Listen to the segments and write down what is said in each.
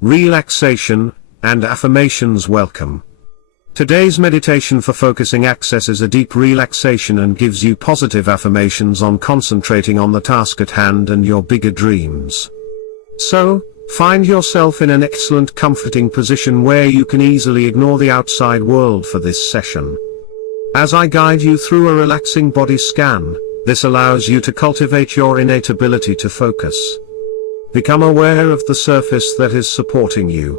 relaxation, and affirmations. Welcome. Today's meditation for focusing accesses a deep relaxation and gives you positive affirmations on concentrating on the task at hand and your bigger dreams. So, find yourself in an excellent comforting position where you can easily ignore the outside world for this session. As I guide you through a relaxing body scan, this allows you to cultivate your innate ability to focus. Become aware of the surface that is supporting you.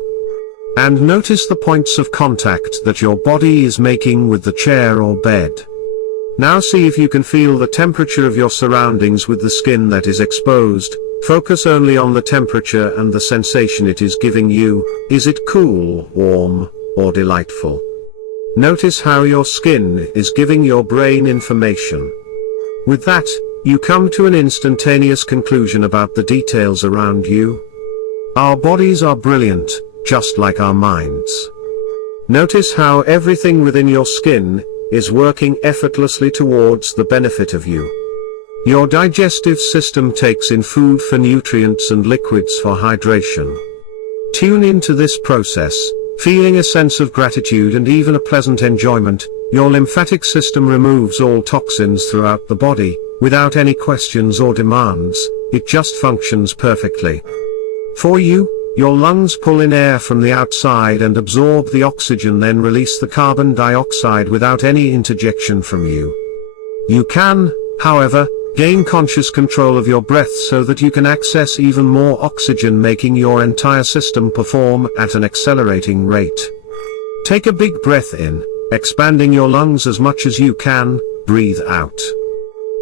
And notice the points of contact that your body is making with the chair or bed. Now see if you can feel the temperature of your surroundings with the skin that is exposed. Focus only on the temperature and the sensation it is giving you. Is it cool, warm, or delightful? Notice how your skin is giving your brain information. With that, you come to an instantaneous conclusion about the details around you. Our bodies are brilliant, just like our minds. Notice how everything within your skin is working effortlessly towards the benefit of you. Your digestive system takes in food for nutrients and liquids for hydration. Tune into this process, feeling a sense of gratitude and even a pleasant enjoyment. Your lymphatic system removes all toxins throughout the body, without any questions or demands. It just functions perfectly. For you, your lungs pull in air from the outside and absorb the oxygen, then release the carbon dioxide without any interjection from you. You can, however, gain conscious control of your breath so that you can access even more oxygen, making your entire system perform at an accelerating rate. Take a big breath in, expanding your lungs as much as you can. Breathe out.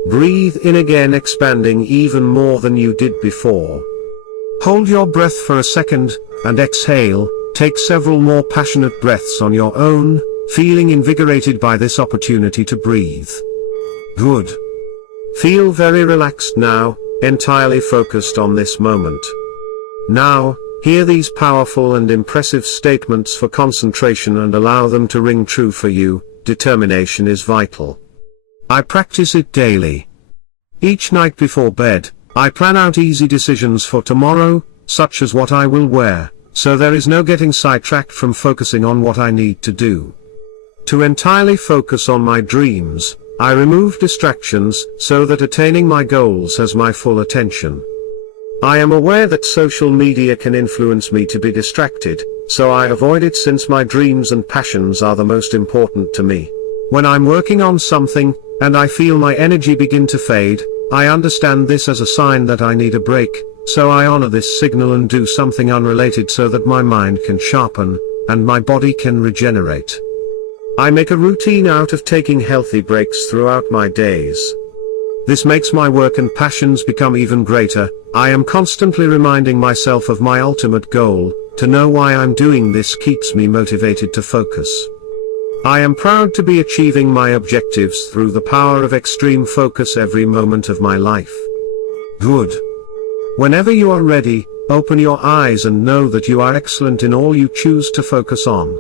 Breathe in again, expanding even more than you did before. Hold your breath for a second, and exhale. Take several more passionate breaths on your own, feeling invigorated by this opportunity to breathe. Good. Feel very relaxed now, entirely focused on this moment. Now, hear these powerful and impressive statements for concentration and allow them to ring true for you. Determination is vital. I practice it daily. Each night before bed, I plan out easy decisions for tomorrow, such as what I will wear, so there is no getting sidetracked from focusing on what I need to do. To entirely focus on my dreams, I remove distractions, so that attaining my goals has my full attention. I am aware that social media can influence me to be distracted, so I avoid it since my dreams and passions are the most important to me. When I'm working on something, and I feel my energy begin to fade, I understand this as a sign that I need a break, so I honor this signal and do something unrelated so that my mind can sharpen, and my body can regenerate. I make a routine out of taking healthy breaks throughout my days. This makes my work and passions become even greater. I am constantly reminding myself of my ultimate goal. To know why I'm doing this keeps me motivated to focus. I am proud to be achieving my objectives through the power of extreme focus every moment of my life. Good. Whenever you are ready, open your eyes and know that you are excellent in all you choose to focus on.